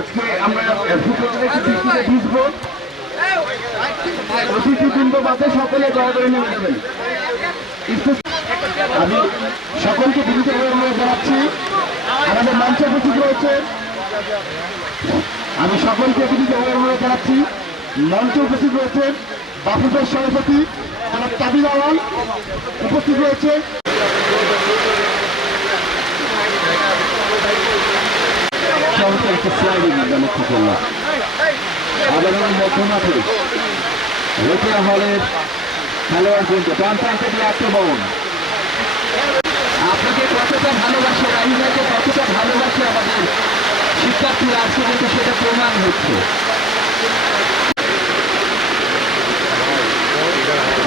আজকে আমরা ভিজবো অতিথিবৃন্দ বাদে সকলে দয়া করে নেমে যাবেন। আমি সকলকে বিনীত অনুরোধ জানাচ্ছি। আমাদের মঞ্চে উপস্থিত রয়েছে। আমি সকলকে বিনীত অনুরোধ জানাচ্ছি। মঞ্চে উপস্থিত রয়েছে বাফুফের সভাপতি আমার তাবির উপস্থিত রয়েছে। চমৎকার একটি স্লাইডিং আমরা লক্ষ্য করলাম। আবারও মধ্যমাঠে রোকেয়া হলের খেলোয়াড় কিন্তু ডান প্রান্তে আপনাকে কতটা ভালোবাসে রাহিমাকে কতটা ভালোবাসে আমাদের শিক্ষার্থীরা? আজকে কিন্তু সেটা প্রমাণ হচ্ছে।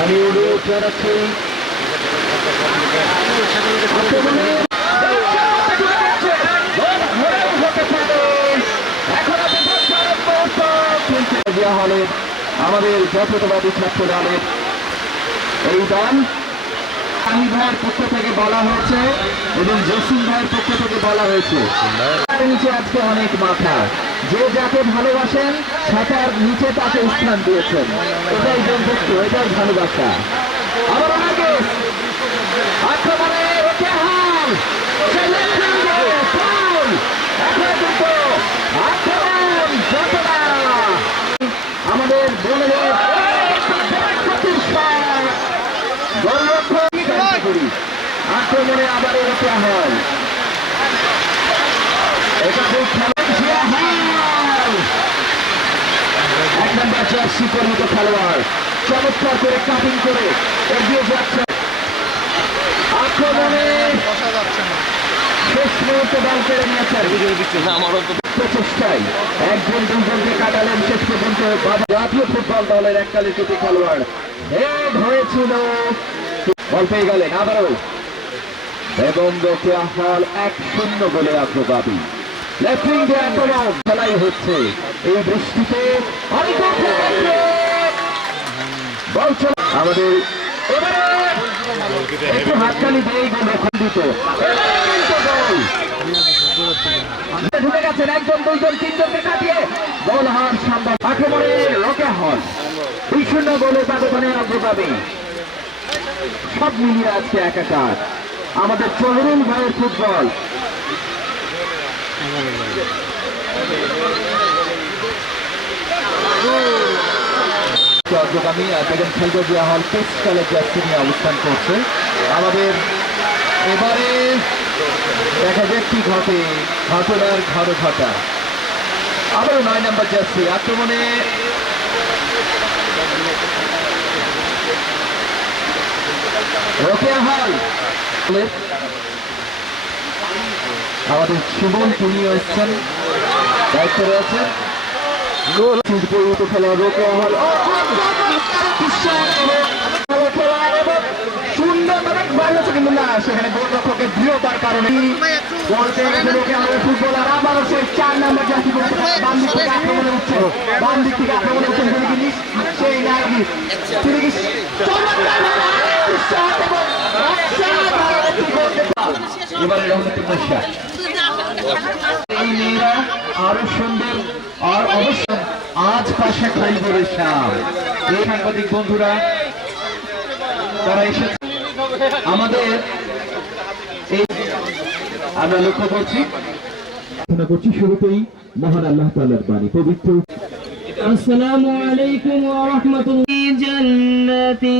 আমি অনুরোধ জানাচ্ছি দেওয়া হলে আমাদের জাতীয়তাবাদী ছাত্র দলের এই দল। আমি ভাইয়ের পক্ষ থেকে বলা হয়েছে এবং জসিম ভাইয়ের পক্ষ থেকে বলা হয়েছে। নিচে আজকে অনেক মাথা। যে যাকে ভালোবাসেন সাঁতার নিচে তাকে স্থান দিয়েছেন। এটাই বন্ধুত্ব এটাই ভালোবাসা। আবার আগে আক্রমণে ওকে হাল সে লেফট হ্যান্ডে ফাউল এখন কিন্তু আক্রমণ যতটা আমাদের বোনেদের করি আক্রমণে আবার এরকম হয় একাধিক খেলোয়াড় হাল। এক নম্বর জার্সি পরিণত খেলোয়াড় চমৎকার করে কাটিং করে এগিয়ে যাচ্ছে আক্রমণে শেষ মুহূর্তে বল নিয়েছেন। প্রচেষ্টায় একজন দুজনকে কাটালেন শেষ পর্যন্ত জাতীয় ফুটবল দলের এককালে দুটি খেলোয়াড়। হেড হয়েছিল। বল পেয়ে গেলেন আবারও। এবং হল এক শূন্য বলে আগ্রবাদী লেফটিং আক্রমণ খেলাই হচ্ছে। এই বৃষ্টিতে আমাদের একটু হাততালি দিয়ে গোল খণ্ডিত গোল গেছেন একজন, দুইজন তিনজনকে কাটিয়ে বল হার সম্ভব আক্রমণে রকে হন দুই শূন্য গোলে ব্যবধানে অগ্রগামী সব মিলিয়ে আজকে একাকার আমাদের চহরুল ভাইয়ের ফুটবল। অগ্রগামী বেগম খালগা হল টেস্ট কলেজ নিয়ে অবস্থান করছে। আমাদের এবারে দেখা যাক কি ঘটে। ঘটনার ঘর ঘটা। আবারও নয় নম্বর জার্সি আক্রমণে। রোকেয়া হল। আমাদের সুমন তিনিও এসছেন। দায়িত্ব রয়েছেন। গোল। পরিণত খেলোয়াড় রোকেয়া হল। সুন্দরভাবে বাইরে হচ্ছে কিন্তু না সেখানে কারণে ফুটবলার আবারও সেই চার নাম্বার জাতি বাম দিক থেকে আক্রমণে উঠছে বাম দিক থেকে আক্রমণে কি সেই নারী তিনি কি চমৎকার shot এবং অসাধারণ একটি গোল দেখলাম। এবারে এই মেয়েরা আরও আর অবশ্য আজ পাশে খাইবরের সাংবাদিক বন্ধুরা তারা এসেছে আমাদের এই আমরা লক্ষ্য করছি। প্রার্থনা করছি শুরুতেই মহান আল্লাহ তাআলার বাণী পবিত্র। আসসালামু আলাইকুম ওয়া রাহমাতুল্লাহি জান্নাতি।